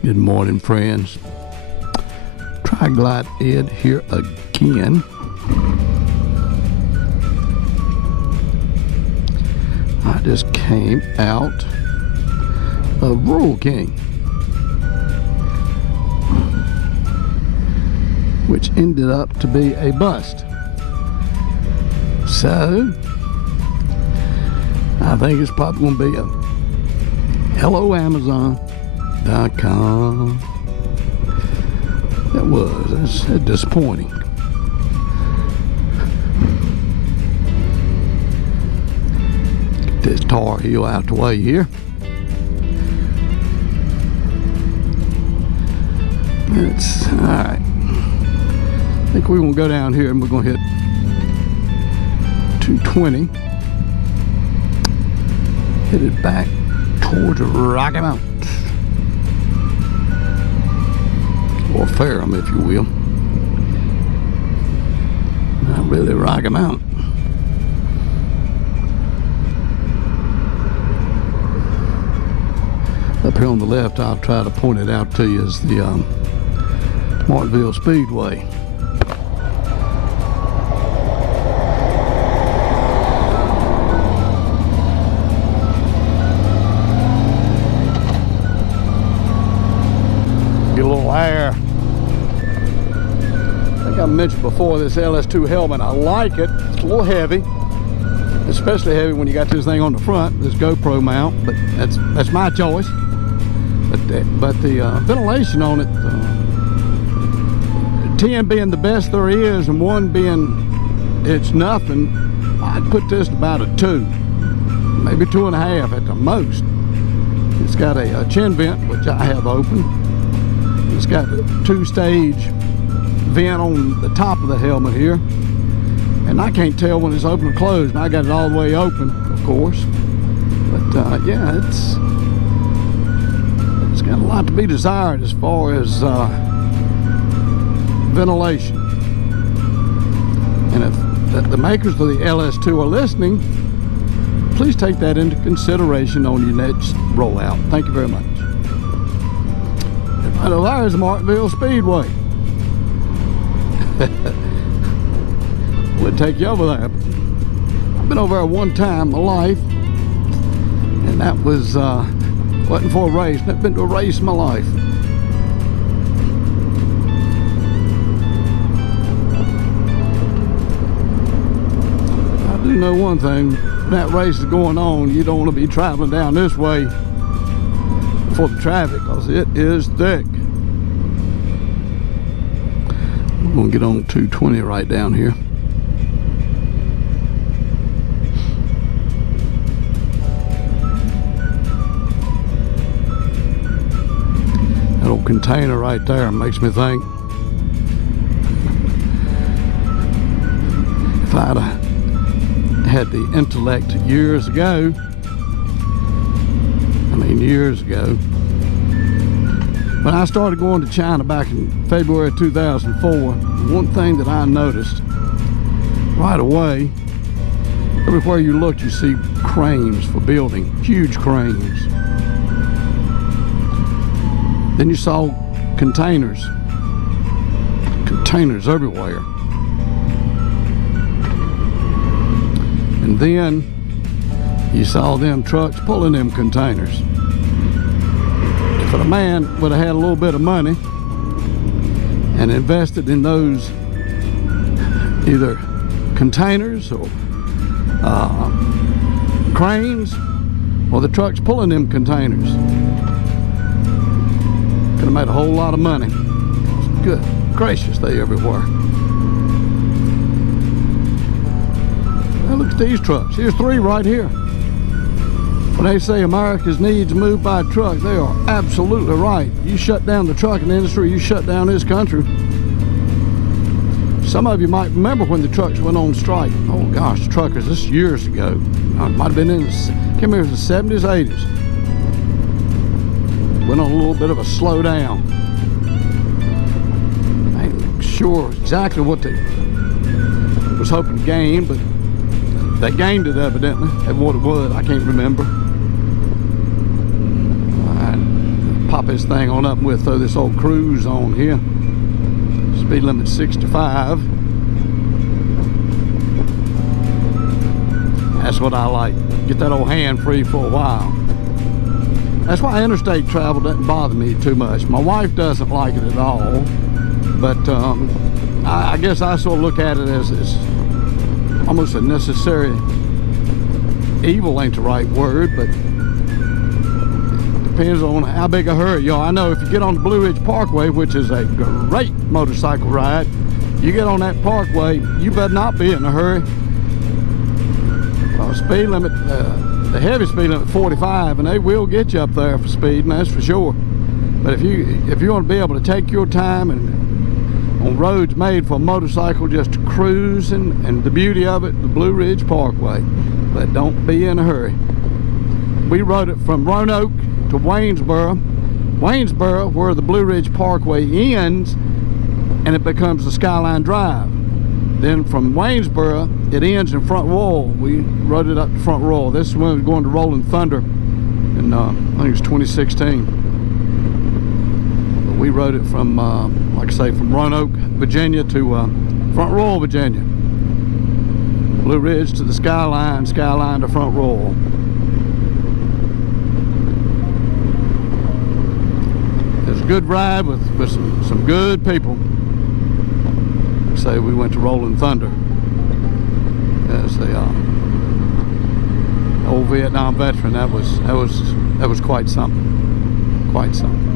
Good morning, friends. Tri-Glide Ed here again. I just came out of Rural King, which ended up to be a bust. So I think it's probably going to be a hello Amazon.com. That's disappointing. Get this Tar Heel out the way here. It's all right. I think we're gonna go down here and we're gonna hit 220. Hit it back towards Rocky Mountains, or Ferrum, if you will. Not really Rocky Mountain. Up here on the left, I'll try to point it out to you, is the Martinsville Speedway. Get a little air. I think I mentioned before, this LS2 helmet, I like it. It's a little heavy, especially heavy when you got this thing on the front, this GoPro mount, but that's my choice. But the ventilation on it, 10 being the best there is and 1 being it's nothing, I'd put this about a 2, maybe 2.5 at the most. It's got a chin vent, which I have open. It's got a 2-stage vent on the top of the helmet here, and I can't tell when it's open or closed. And I got it all the way open, of course. But yeah, it's got a lot to be desired as far as ventilation. And if the makers of the LS2 are listening, please take that into consideration on your next rollout. Thank you very much. Right over there is the Martinsville Speedway. We'll take you over there. I've been over there one time in my life, and that was wasn't for a race. Never been to a race in my life. I do know one thing: when that race is going on, you don't want to be traveling down this way for the traffic, because it is thick. We're going to get on 220 right down here. That old container right there makes me think, if I'd had the intellect years ago, years ago, when I started going to China back in February of 2004, one thing that I noticed right away, everywhere you look you see cranes for building, huge cranes. Then you saw containers everywhere. And then you saw them trucks pulling them containers. If a man would have had a little bit of money and invested in those either containers or cranes, or the trucks pulling them containers, could have made a whole lot of money. Good gracious, they everywhere. Now look at these trucks. Here's 3 right here. When they say America's needs moved by truck, they are absolutely right. You shut down the trucking industry, you shut down this country. Some of you might remember when the trucks went on strike. Oh gosh, truckers, this is years ago. It might have been in the 70s, 80s. Went on a little bit of a slowdown. I ain't sure exactly what they was hoping to gain, but they gained it evidently. And what it was, I can't remember. Pop this thing on up and we'll throw this old cruise on here. Speed limit 65. That's what I like. Get that old hand free for a while. That's why interstate travel doesn't bother me too much. My wife doesn't like it at all, but I guess I sort of look at it as almost a necessary evil. Ain't the right word, but depends on how big a hurry you are. I know if you get on the Blue Ridge Parkway, which is a great motorcycle ride, you get on that parkway, you better not be in a hurry. Speed limit, the heavy speed limit 45, and they will get you up there for speeding, that's for sure. But if you want to be able to take your time and on roads made for a motorcycle just to cruise, and the beauty of it, the Blue Ridge Parkway, but don't be in a hurry. We rode it from Roanoke to Waynesboro, where the Blue Ridge Parkway ends, and it becomes the Skyline Drive. Then from Waynesboro, it ends in Front Royal. We rode it up to Front Royal. This is when we were going to Rolling Thunder in, I think it was 2016. But we rode it from, like I say, from Roanoke, Virginia to Front Royal, Virginia. Blue Ridge to the Skyline, Skyline to Front Royal. It was a good ride with some good people. Say we went to Rolling Thunder as a old Vietnam veteran. That was quite something. Quite something.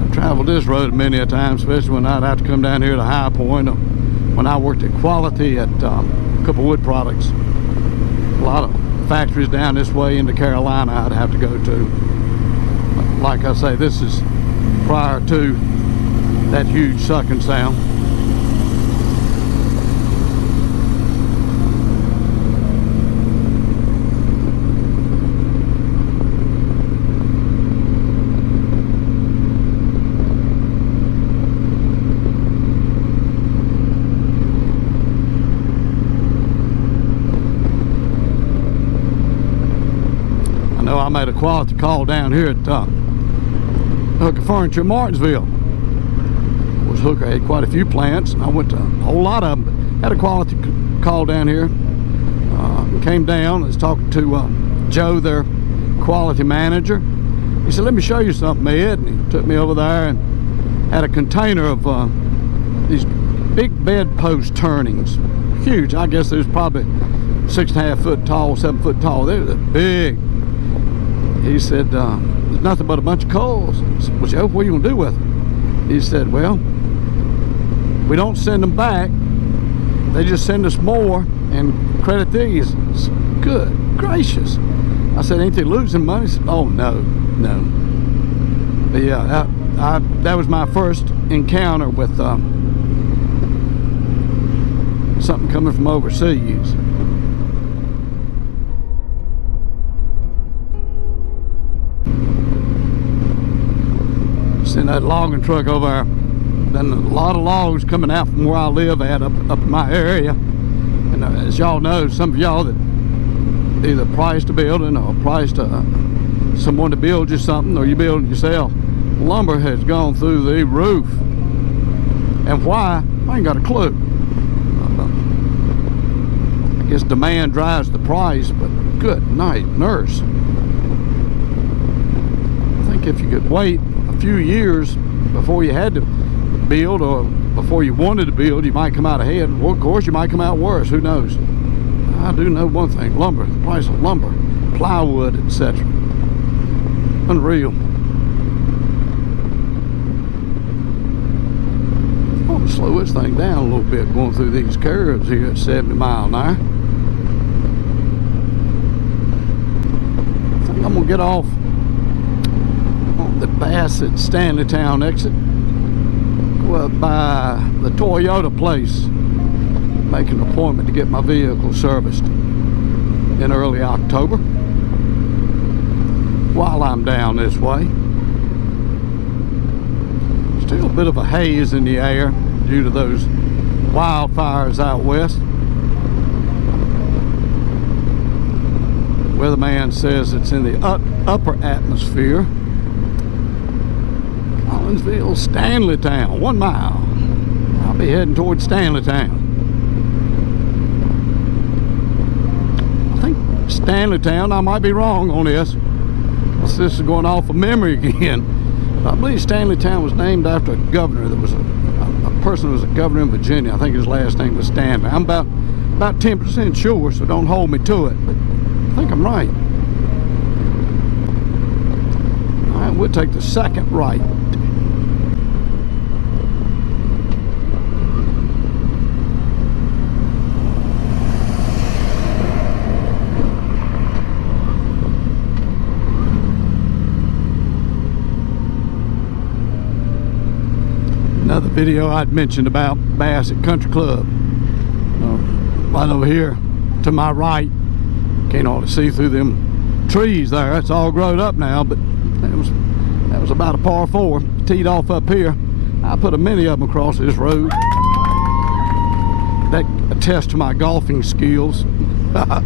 I've traveled this road many a time, especially when I'd have to come down here to High Point. When I worked at Quality at a couple wood products. A lot of factories down this way into Carolina I'd have to go to. Like I say, this is prior to that huge sucking sound. I made a Quality call down here at Hooker Furniture, Martinsville. Of course, Hooker had quite a few plants, and I went to a whole lot of them, but had a Quality call down here. Came down, I was talking to Joe, their quality manager. He said, "Let me show you something, Ed." And he took me over there and had a container of these big bedpost turnings. Huge. I guess there's probably 6.5 foot tall, 7 foot tall. They're big. He said, "There's nothing but a bunch of coals." I said, "Well, Joe, what are you going to do with them?" He said, "Well, we don't send them back. They just send us more and credit these." I said, "Good gracious." I said, "Ain't they losing money?" He said, "Oh, no. But yeah, that was my first encounter with something coming from overseas. Seen that logging truck over there. Then a lot of logs coming out from where I live at up in my area. And as y'all know, some of y'all that either priced a building or priced someone to build you something, or you build it yourself, lumber has gone through the roof. And why? I ain't got a clue. I guess demand drives the price, but good night, nurse. I think if you could wait a few years before you had to build, or before you wanted to build, you might come out ahead. Well, of course, you might come out worse. Who knows? I do know one thing: lumber, the price of lumber, plywood, etc. Unreal. I'll slow this thing down a little bit going through these curves here at 70 miles an hour. I think I'm gonna get off the Bassett Stanleytown exit, go up by the Toyota place, make an appointment to get my vehicle serviced in early October. While I'm down this way, still a bit of a haze in the air due to those wildfires out west. Weatherman says it's in the upper atmosphere. Collinsville, Stanleytown, 1 mile. I'll be heading towards Stanleytown. I think Stanleytown, I might be wrong on this. This is going off of memory again. I believe Stanleytown was named after a governor. There was a person who was a governor in Virginia. I think his last name was Stanley. I'm about 10% sure, so don't hold me to it, but I think I'm right. All right, we'll take the second right. Another video I'd mentioned about Bassett Country Club. Right over here to my right. Can't hardly see through them trees there. It's all grown up now, but that was about a par 4. Teed off up here. I put a many of them across this road. That attests to my golfing skills. All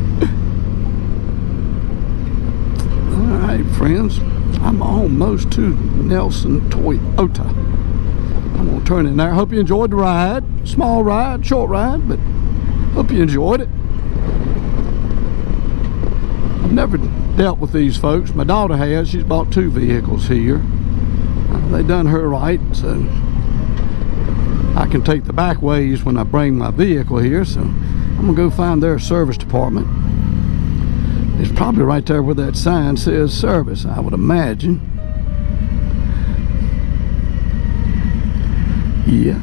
right, friends. I'm almost to Nelson Toyota. I'm gonna turn in there. Hope you enjoyed the ride. Small ride, short ride, but hope you enjoyed it. I've never dealt with these folks. My daughter has. She's bought 2 vehicles here. They done her right, so I can take the back ways when I bring my vehicle here. So I'm gonna go find their service department. It's probably right there where that sign says service, I would imagine. Yeah,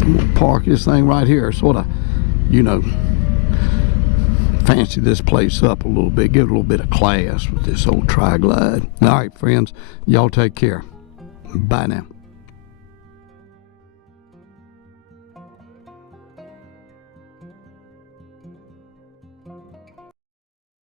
I'm gonna park this thing right here, sort of, you know, fancy this place up a little bit, give it a little bit of class with this old Tri-Glide. All right, friends, y'all take care. Bye now.